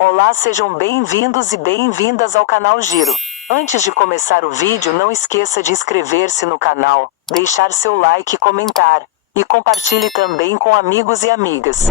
Olá, sejam bem-vindos e bem-vindas ao canal Giro. Antes de começar o vídeo, não esqueça de inscrever-se no canal, deixar seu like e comentar, e compartilhe também com amigos e amigas.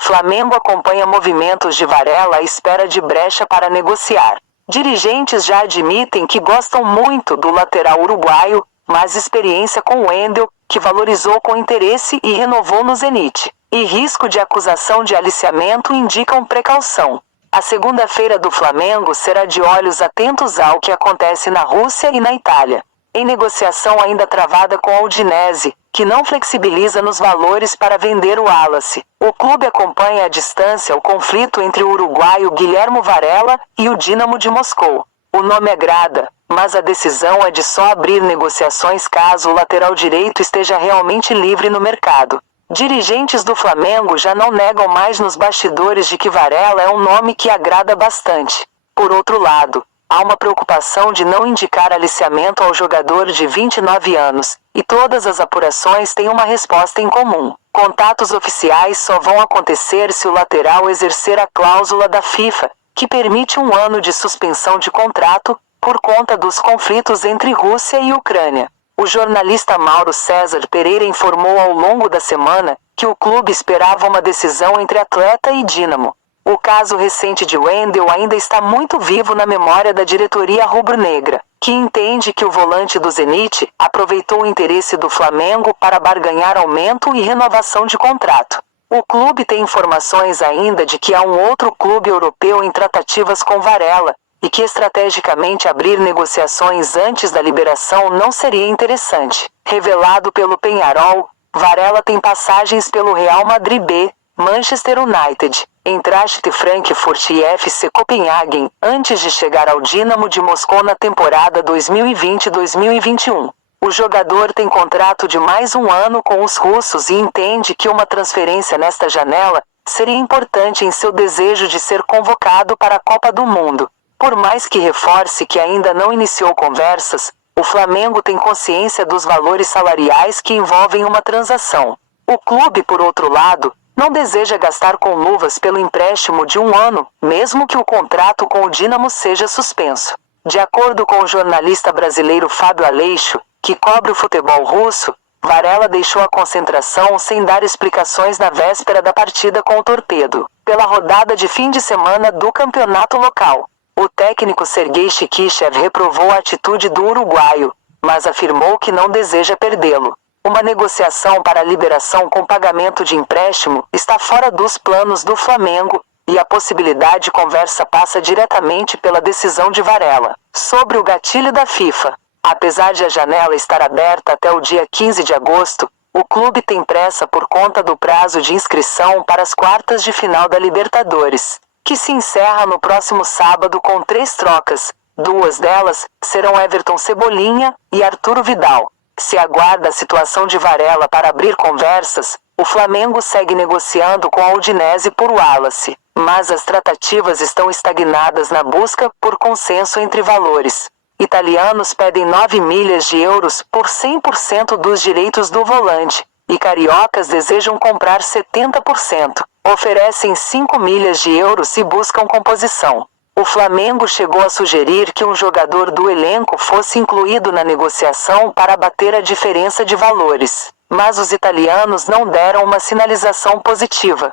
Flamengo acompanha movimentos de Varela à espera de brecha para negociar. Dirigentes já admitem que gostam muito do lateral uruguaio, mas experiência com o Wendel, que valorizou com interesse e renovou no Zenit, e risco de acusação de aliciamento indicam precaução. A segunda-feira do Flamengo será de olhos atentos ao que acontece na Rússia e na Itália. Em negociação ainda travada com a Udinese, que não flexibiliza nos valores para vender o Wallace. O clube acompanha à distância o conflito entre o uruguaio Guilherme Varela e o Dínamo de Moscou. O nome agrada, mas a decisão é de só abrir negociações caso o lateral direito esteja realmente livre no mercado. Dirigentes do Flamengo já não negam mais nos bastidores de que Varela é um nome que agrada bastante. Por outro lado, há uma preocupação de não indicar aliciamento ao jogador de 29 anos, e todas as apurações têm uma resposta em comum. Contatos oficiais só vão acontecer se o lateral exercer a cláusula da FIFA, que permite 1 ano de suspensão de contrato, por conta dos conflitos entre Rússia e Ucrânia. O jornalista Mauro César Pereira informou ao longo da semana que o clube esperava uma decisão entre atleta e Dínamo. O caso recente de Wendel ainda está muito vivo na memória da diretoria rubro-negra, que entende que o volante do Zenit aproveitou o interesse do Flamengo para barganhar aumento e renovação de contrato. O clube tem informações ainda de que há um outro clube europeu em tratativas com Varela, e que estrategicamente abrir negociações antes da liberação não seria interessante. Revelado pelo Penharol, Varela tem passagens pelo Real Madrid B, Manchester United, Eintracht Frankfurt e FC Copenhagen, antes de chegar ao Dínamo de Moscou na temporada 2020-2021. O jogador tem contrato de mais 1 ano com os russos e entende que uma transferência nesta janela seria importante em seu desejo de ser convocado para a Copa do Mundo. Por mais que reforce que ainda não iniciou conversas, o Flamengo tem consciência dos valores salariais que envolvem uma transação. O clube, por outro lado, não deseja gastar com luvas pelo empréstimo de 1 ano, mesmo que o contrato com o Dínamo seja suspenso. De acordo com o jornalista brasileiro Fábio Aleixo, que cobre o futebol russo, Varela deixou a concentração sem dar explicações na véspera da partida com o Torpedo, pela rodada de fim de semana do campeonato local. O técnico Sergei Chikishev reprovou a atitude do uruguaio, mas afirmou que não deseja perdê-lo. Uma negociação para a liberação com pagamento de empréstimo está fora dos planos do Flamengo, e a possibilidade de conversa passa diretamente pela decisão de Varela. Sobre o gatilho da FIFA. Apesar de a janela estar aberta até o dia 15 de agosto, o clube tem pressa por conta do prazo de inscrição para as quartas de final da Libertadores, que se encerra no próximo sábado com 3 trocas. 2 delas serão Everton Cebolinha e Arturo Vidal. Se aguarda a situação de Varela para abrir conversas, o Flamengo segue negociando com a Udinese por Wallace, mas as tratativas estão estagnadas na busca por consenso entre valores. Italianos pedem 9 milhas de euros por 100% dos direitos do volante, e cariocas desejam comprar 70%. Oferecem 5 milhas de euros e buscam composição. O Flamengo chegou a sugerir que um jogador do elenco fosse incluído na negociação para abater a diferença de valores, mas os italianos não deram uma sinalização positiva.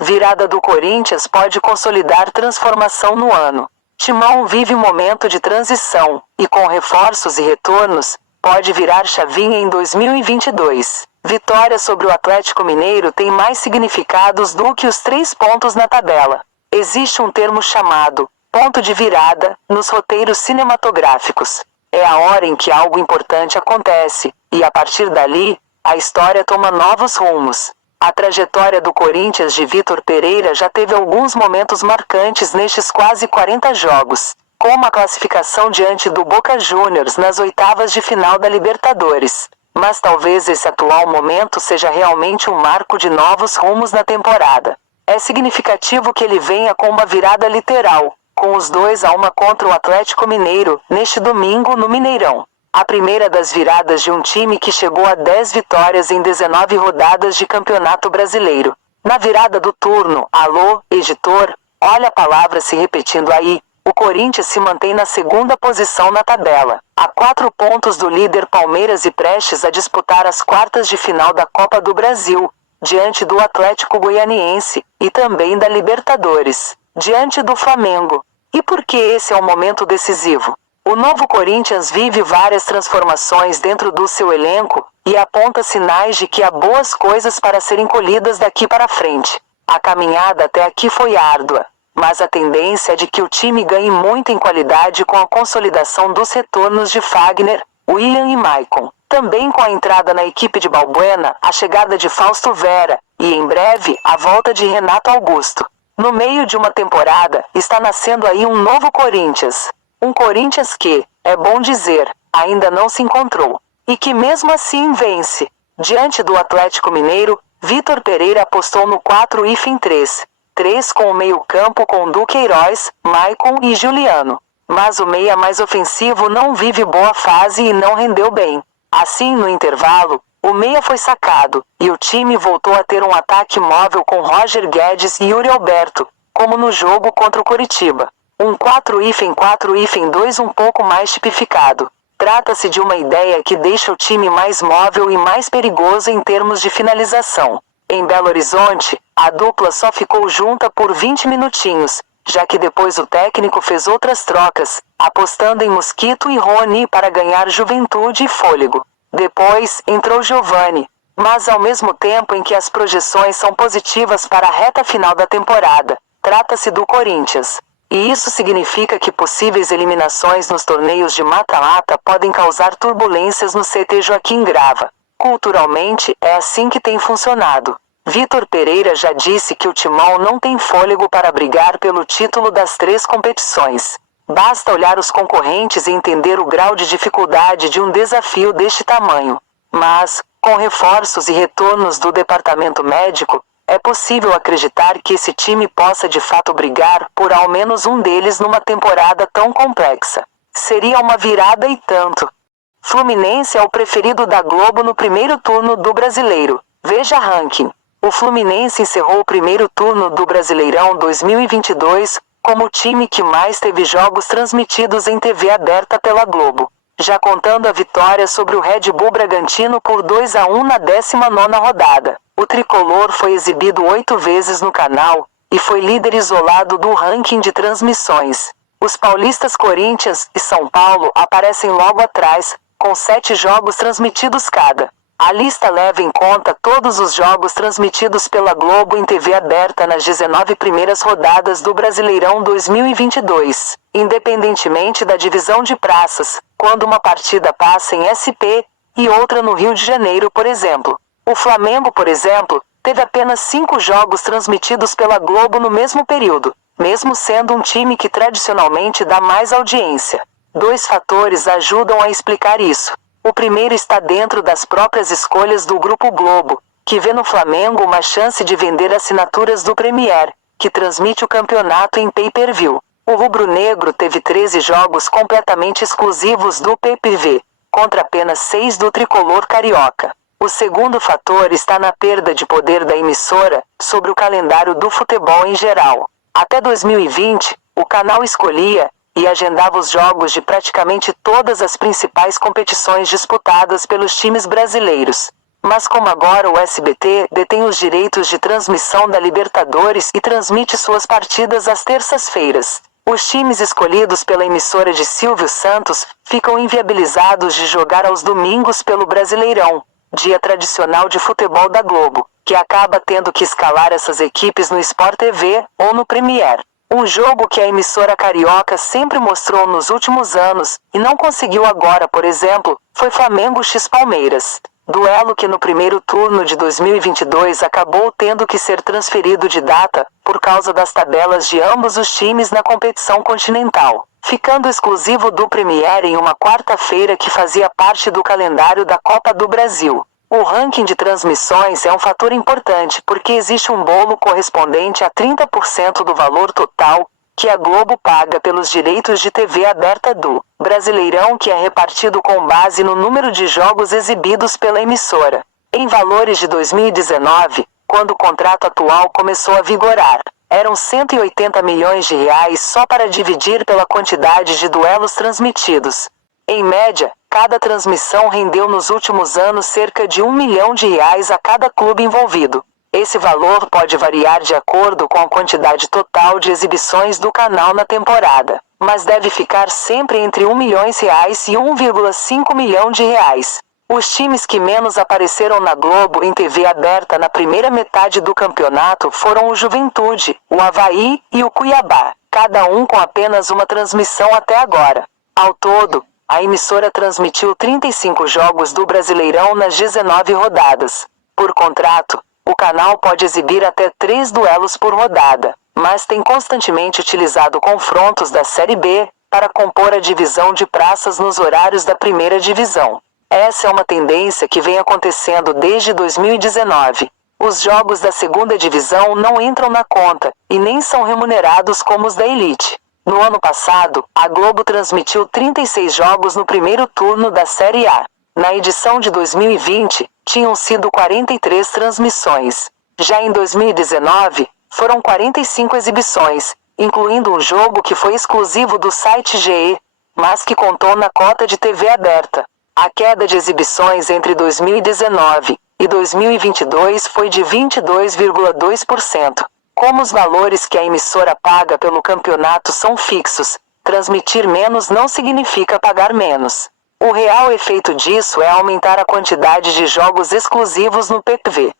Virada do Corinthians pode consolidar transformação no ano. Timão vive um momento de transição, e com reforços e retornos, pode virar chavinha em 2022. Vitória sobre o Atlético Mineiro tem mais significados do que os 3 pontos na tabela. Existe um termo chamado ponto de virada nos roteiros cinematográficos. É a hora em que algo importante acontece, e a partir dali, a história toma novos rumos. A trajetória do Corinthians de Vitor Pereira já teve alguns momentos marcantes nestes quase 40 jogos, como a classificação diante do Boca Juniors nas oitavas de final da Libertadores. Mas talvez esse atual momento seja realmente um marco de novos rumos na temporada. É significativo que ele venha com uma virada literal, com os 2-1 contra o Atlético Mineiro, neste domingo no Mineirão. A primeira das viradas de um time que chegou a 10 vitórias em 19 rodadas de Campeonato Brasileiro. Na virada do turno, alô, editor, Olha a palavra se repetindo aí. O Corinthians se mantém na segunda posição na tabela, a 4 pontos do líder Palmeiras e prestes a disputar as quartas de final da Copa do Brasil, diante do Atlético Goianiense, e também da Libertadores, diante do Flamengo. E por que esse é um momento decisivo? O novo Corinthians vive várias transformações dentro do seu elenco, e aponta sinais de que há boas coisas para serem colhidas daqui para frente. A caminhada até aqui foi árdua, mas a tendência é de que o time ganhe muito em qualidade com a consolidação dos retornos de Fagner, William e Maicon. Também com a entrada na equipe de Balbuena, a chegada de Fausto Vera, e em breve, a volta de Renato Augusto. No meio de uma temporada, está nascendo aí um novo Corinthians. Um Corinthians que, é bom dizer, ainda não se encontrou. E que mesmo assim vence. Diante do Atlético Mineiro, Vitor Pereira apostou no 4-3. 3 com o meio-campo com Duqueiroz, Maicon e Juliano. Mas o meia mais ofensivo não vive boa fase e não rendeu bem. Assim, no intervalo, o meia foi sacado, e o time voltou a ter um ataque móvel com Roger Guedes e Yuri Alberto, como no jogo contra o Coritiba. Um 4-4-2 um pouco mais tipificado. Trata-se de uma ideia que deixa o time mais móvel e mais perigoso em termos de finalização. Em Belo Horizonte, a dupla só ficou junta por 20 minutinhos, já que depois o técnico fez outras trocas, apostando em Mosquito e Rony para ganhar juventude e fôlego. Depois, entrou Giovani, mas ao mesmo tempo em que as projeções são positivas para a reta final da temporada, trata-se do Corinthians. E isso significa que possíveis eliminações nos torneios de mata-mata podem causar turbulências no CT Joaquim Grava. Culturalmente, é assim que tem funcionado. Vitor Pereira já disse que o Timão não tem fôlego para brigar pelo título das 3 competições. Basta olhar os concorrentes e entender o grau de dificuldade de um desafio deste tamanho. Mas, com reforços e retornos do departamento médico, é possível acreditar que esse time possa de fato brigar por ao menos um deles numa temporada tão complexa. Seria uma virada e tanto. Fluminense é o preferido da Globo no primeiro turno do Brasileiro. Veja ranking. O Fluminense encerrou o primeiro turno do Brasileirão 2022 como o time que mais teve jogos transmitidos em TV aberta pela Globo, já contando a vitória sobre o Red Bull Bragantino por 2-1 na 19ª rodada. O tricolor foi exibido 8 vezes no canal, e foi líder isolado do ranking de transmissões. Os paulistas Corinthians e São Paulo aparecem logo atrás, com 7 jogos transmitidos cada. A lista leva em conta todos os jogos transmitidos pela Globo em TV aberta nas 19 primeiras rodadas do Brasileirão 2022, independentemente da divisão de praças, quando uma partida passa em SP e outra no Rio de Janeiro, por exemplo. O Flamengo, por exemplo, teve apenas 5 jogos transmitidos pela Globo no mesmo período, mesmo sendo um time que tradicionalmente dá mais audiência. 2 fatores ajudam a explicar isso. O primeiro está dentro das próprias escolhas do Grupo Globo, que vê no Flamengo uma chance de vender assinaturas do Premier, que transmite o campeonato em pay-per-view. O rubro-negro teve 13 jogos completamente exclusivos do pay-per-view, contra apenas 6 do tricolor carioca. O segundo fator está na perda de poder da emissora sobre o calendário do futebol em geral. Até 2020, o canal escolhia e agendava os jogos de praticamente todas as principais competições disputadas pelos times brasileiros. Mas como agora o SBT detém os direitos de transmissão da Libertadores e transmite suas partidas às terças-feiras, os times escolhidos pela emissora de Silvio Santos ficam inviabilizados de jogar aos domingos pelo Brasileirão, dia tradicional de futebol da Globo, que acaba tendo que escalar essas equipes no Sport TV ou no Premier. Um jogo que a emissora carioca sempre mostrou nos últimos anos, e não conseguiu agora, por exemplo, foi Flamengo x Palmeiras. Duelo que no primeiro turno de 2022 acabou tendo que ser transferido de data, por causa das tabelas de ambos os times na competição continental, ficando exclusivo do Premier em uma quarta-feira que fazia parte do calendário da Copa do Brasil. O ranking de transmissões é um fator importante porque existe um bolo correspondente a 30% do valor total que a Globo paga pelos direitos de TV aberta do Brasileirão, que é repartido com base no número de jogos exibidos pela emissora. Em valores de 2019, quando o contrato atual começou a vigorar, Eram 180 milhões de reais só para dividir pela quantidade de duelos transmitidos. Em média, cada transmissão rendeu nos últimos anos cerca de R$ 1 milhão a cada clube envolvido. Esse valor pode variar de acordo com a quantidade total de exibições do canal na temporada, mas deve ficar sempre entre R$ 1 milhão e 1,5 milhão de reais. Os times que menos apareceram na Globo em TV aberta na primeira metade do campeonato foram o Juventude, o Avaí e o Cuiabá, cada um com apenas uma transmissão até agora. Ao todo, a emissora transmitiu 35 jogos do Brasileirão nas 19 rodadas. Por contrato, o canal pode exibir até 3 duelos por rodada, mas tem constantemente utilizado confrontos da Série B para compor a divisão de praças nos horários da primeira divisão. Essa é uma tendência que vem acontecendo desde 2019. Os jogos da segunda divisão não entram na conta, e nem são remunerados como os da elite. No ano passado, a Globo transmitiu 36 jogos no primeiro turno da Série A. Na edição de 2020, tinham sido 43 transmissões. Já em 2019, foram 45 exibições, incluindo um jogo que foi exclusivo do site GE, mas que contou na cota de TV aberta. A queda de exibições entre 2019 e 2022 foi de 22,2%. Como os valores que a emissora paga pelo campeonato são fixos, transmitir menos não significa pagar menos. O real efeito disso é aumentar a quantidade de jogos exclusivos no PPV.